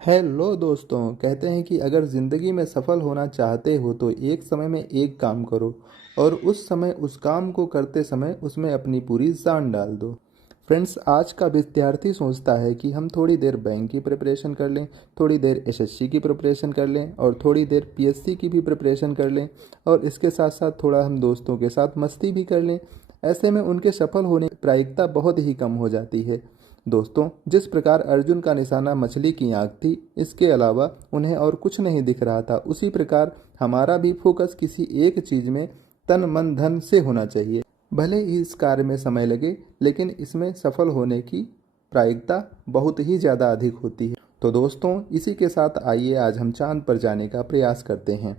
Hello दोस्तों। कहते हैं कि अगर ज़िंदगी में सफल होना चाहते हो तो एक समय में एक काम करो और उस समय उस काम को करते समय उसमें अपनी पूरी जान डाल दो। फ्रेंड्स, आज का विद्यार्थी सोचता है कि हम थोड़ी देर बैंक की प्रिपरेशन कर लें, थोड़ी देर एसएससी की प्रिपरेशन कर लें और थोड़ी देर पीएससी की भी प्रिपरेशन कर लें और इसके साथ साथ थोड़ा हम दोस्तों के साथ मस्ती भी कर लें। ऐसे में उनके सफल होने की प्रायिकता बहुत ही कम हो जाती है। दोस्तों, जिस प्रकार अर्जुन का निशाना मछली की आंख थी, इसके अलावा उन्हें और कुछ नहीं दिख रहा था, उसी प्रकार हमारा भी फोकस किसी एक चीज में तन मन धन से होना चाहिए। भले ही इस कार्य में समय लगे, लेकिन इसमें सफल होने की प्रायिकता बहुत ही ज़्यादा अधिक होती है। तो दोस्तों, इसी के साथ आइए आज हम चांद पर जाने का प्रयास करते हैं।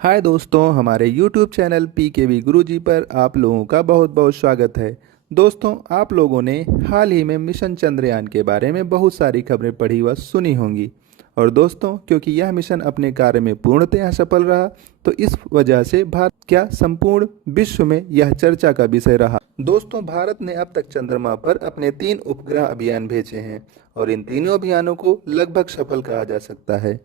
हाय दोस्तों, हमारे YouTube चैनल PKV गुरुजी पर आप लोगों का बहुत बहुत स्वागत है। दोस्तों, आप लोगों ने हाल ही में मिशन चंद्रयान के बारे में बहुत सारी खबरें पढ़ी व सुनी होंगी। और दोस्तों, क्योंकि यह मिशन अपने कार्य में पूर्णतः सफल रहा, तो इस वजह से भारत क्या संपूर्ण विश्व में यह चर्चा का विषय रहा। दोस्तों, भारत ने अब तक चंद्रमा पर अपने 3 उपग्रह अभियान भेजे हैं और इन तीनों अभियानों को लगभग सफल कहा जा सकता है।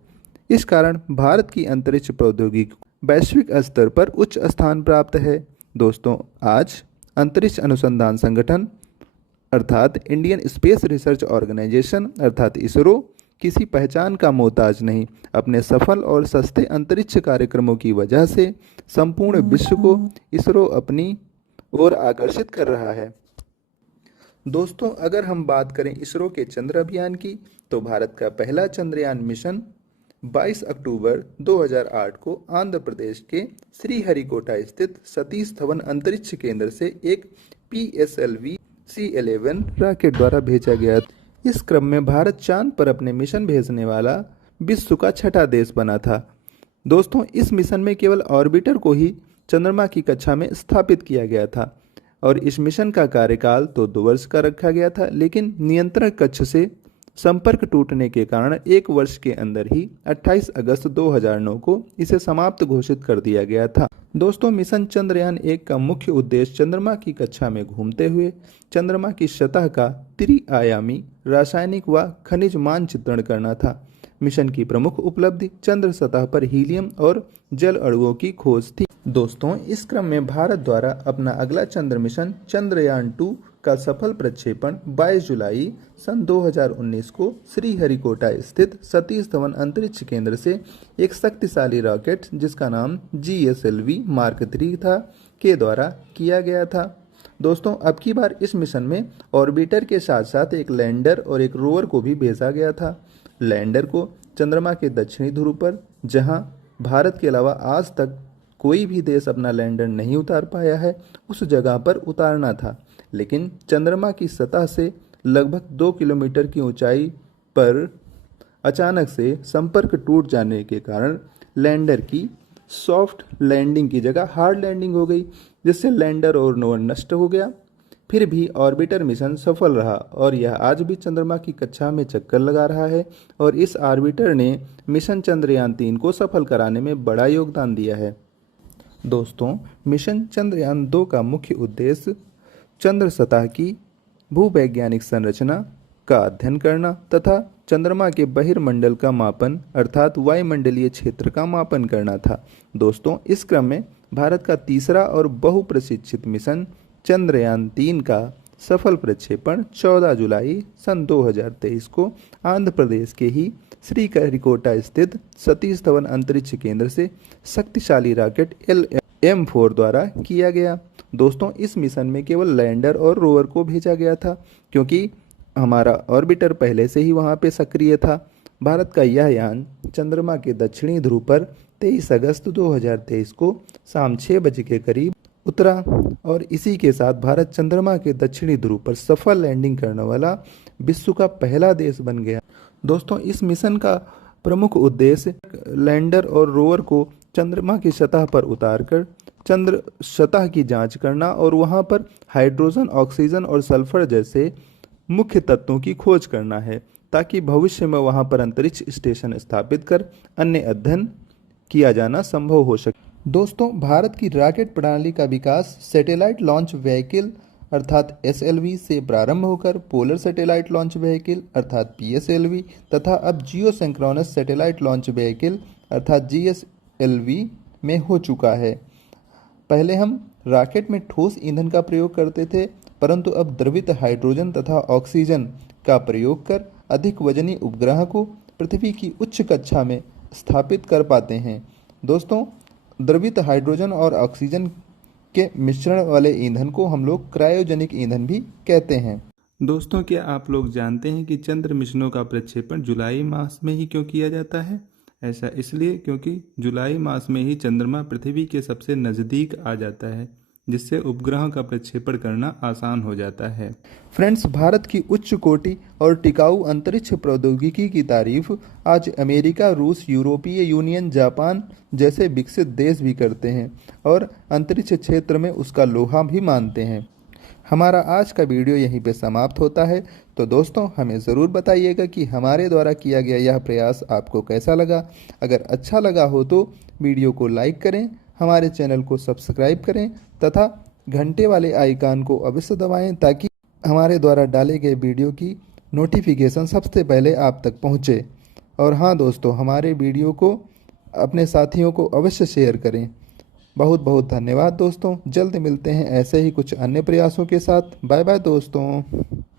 इस कारण भारत की अंतरिक्ष प्रौद्योगिकी वैश्विक स्तर पर उच्च स्थान प्राप्त है। दोस्तों, आज अंतरिक्ष अनुसंधान संगठन अर्थात इंडियन स्पेस रिसर्च ऑर्गेनाइजेशन अर्थात इसरो किसी पहचान का मोहताज नहीं। अपने सफल और सस्ते अंतरिक्ष कार्यक्रमों की वजह से संपूर्ण विश्व को इसरो अपनी ओर आकर्षित कर रहा है। दोस्तों, अगर हम बात करें इसरो के चंद्र अभियान की, तो भारत का पहला चंद्रयान मिशन 22 अक्टूबर 2008 को आंध्र प्रदेश के श्रीहरिकोटा स्थित सतीश धवन अंतरिक्ष केंद्र से एक PSLV C11 रॉकेट द्वारा भेजा गया। इस क्रम में भारत चांद पर अपने मिशन भेजने वाला विश्व का छठा देश बना था। दोस्तों, इस मिशन में केवल ऑर्बिटर को ही चंद्रमा की कक्षा में स्थापित किया गया था और इस मिशन का कार्यकाल तो 2 वर्ष का रखा गया था, लेकिन नियंत्रण कक्ष से संपर्क टूटने के कारण 1 वर्ष के अंदर ही 28 अगस्त 2009 को इसे समाप्त घोषित कर दिया गया था। दोस्तों, मिशन चंद्रयान 1 का मुख्य उद्देश्य चंद्रमा की कक्षा में घूमते हुए चंद्रमा की सतह का त्रिआयामी रासायनिक व खनिज मानचित्रण करना था। मिशन की प्रमुख उपलब्धि चंद्र सतह पर हीलियम और जल अणुओं की खोज थी। दोस्तों, इस क्रम में भारत द्वारा अपना अगला चंद्र मिशन चंद्रयान 2 का सफल प्रक्षेपण 22 जुलाई सन 2019 को श्रीहरिकोटा स्थित सतीश धवन अंतरिक्ष केंद्र से एक शक्तिशाली रॉकेट जिसका नाम GSLV मार्क 3 था के द्वारा किया गया था। दोस्तों, अब की बार इस मिशन में ऑर्बिटर के साथ साथ एक लैंडर और एक रोवर को भी भेजा गया था। लैंडर को चंद्रमा के दक्षिणी ध्रुव पर, जहां भारत के अलावा आज तक कोई भी देश अपना लैंडर नहीं उतार पाया है, उस जगह पर उतारना था। लेकिन चंद्रमा की सतह से लगभग 2 किलोमीटर की ऊंचाई पर अचानक से संपर्क टूट जाने के कारण लैंडर की सॉफ्ट लैंडिंग की जगह हार्ड लैंडिंग हो गई, जिससे लैंडर और रोवर नष्ट हो गया। फिर भी ऑर्बिटर मिशन सफल रहा और यह आज भी चंद्रमा की कक्षा में चक्कर लगा रहा है और इस ऑर्बिटर ने मिशन चंद्रयान 3 को सफल कराने में बड़ा योगदान दिया है। दोस्तों, मिशन चंद्रयान 2 का मुख्य उद्देश्य चंद्र सतह की भूवैज्ञानिक संरचना का अध्ययन करना तथा चंद्रमा के बहिर्मंडल का मापन अर्थात वायुमंडलीय क्षेत्र का मापन करना था। दोस्तों, इस क्रम में भारत का तीसरा और बहुप्रतीक्षित मिशन चंद्रयान 3 का सफल प्रक्षेपण 14 जुलाई सन 2023 को आंध्र प्रदेश के ही श्रीहरिकोटा स्थित सतीश धवन अंतरिक्ष केंद्र से शक्तिशाली रॉकेट LM-4 द्वारा किया गया। दोस्तों, इस मिशन में केवल लैंडर और रोवर को भेजा गया था क्योंकि हमारा ऑर्बिटर पहले से ही वहां पे सक्रिय था। भारत का यह यान चंद्रमा के दक्षिणी ध्रुव पर 23 अगस्त 2023 को शाम 6 बजे के करीब उतरा और इसी के साथ भारत चंद्रमा के दक्षिणी ध्रुव पर सफल लैंडिंग करने वाला विश्व का पहला देश बन गया। दोस्तों, इस मिशन का प्रमुख उद्देश्य लैंडर और रोवर को चंद्रमा की सतह पर उतारकर चंद्र सतह की जांच करना और वहां पर हाइड्रोजन, ऑक्सीजन और सल्फर जैसे मुख्य तत्वों की खोज करना है, ताकि भविष्य में वहां पर अंतरिक्ष स्टेशन स्थापित कर अन्य अध्ययन किया जाना संभव हो सके। दोस्तों, भारत की रॉकेट प्रणाली का विकास सैटेलाइट लॉन्च व्हीकल अर्थात एसएलवी से प्रारंभ होकर पोलर सैटेलाइट लॉन्च व्हीकल अर्थात पीएसएलवी तथा अब जियो सिंक्रोनस सैटेलाइट लॉन्च व्हीकल अर्थात जीएसएलवी में हो चुका है। पहले हम रॉकेट में ठोस ईंधन का प्रयोग करते थे, परंतु अब द्रवित हाइड्रोजन तथा ऑक्सीजन का प्रयोग कर अधिक वजनी उपग्रह को पृथ्वी की उच्च कक्षा में स्थापित कर पाते हैं। दोस्तों, द्रवित हाइड्रोजन और ऑक्सीजन के मिश्रण वाले ईंधन को हम लोग क्रायोजेनिक ईंधन भी कहते हैं। दोस्तों, क्या आप लोग जानते हैं कि चंद्र मिशनों का प्रक्षेपण जुलाई मास में ही क्यों किया जाता है? ऐसा इसलिए क्योंकि जुलाई मास में ही चंद्रमा पृथ्वी के सबसे नज़दीक आ जाता है, जिससे उपग्रह का प्रक्षेपण करना आसान हो जाता है। फ्रेंड्स, भारत की उच्च कोटि और टिकाऊ अंतरिक्ष प्रौद्योगिकी की तारीफ आज अमेरिका, रूस, यूरोपीय यूनियन, जापान जैसे विकसित देश भी करते हैं और अंतरिक्ष क्षेत्र में उसका लोहा भी मानते हैं। हमारा आज का वीडियो यहीं पे समाप्त होता है। तो दोस्तों, हमें ज़रूर बताइएगा कि हमारे द्वारा किया गया यह प्रयास आपको कैसा लगा। अगर अच्छा लगा हो तो वीडियो को लाइक करें, हमारे चैनल को सब्सक्राइब करें तथा घंटे वाले आइकन को अवश्य दबाएं ताकि हमारे द्वारा डाले गए वीडियो की नोटिफिकेशन सबसे पहले आप तक पहुंचे। और हाँ दोस्तों, हमारे वीडियो को अपने साथियों को अवश्य शेयर करें। बहुत बहुत धन्यवाद दोस्तों। जल्द मिलते हैं ऐसे ही कुछ अन्य प्रयासों के साथ। बाय बाय दोस्तों।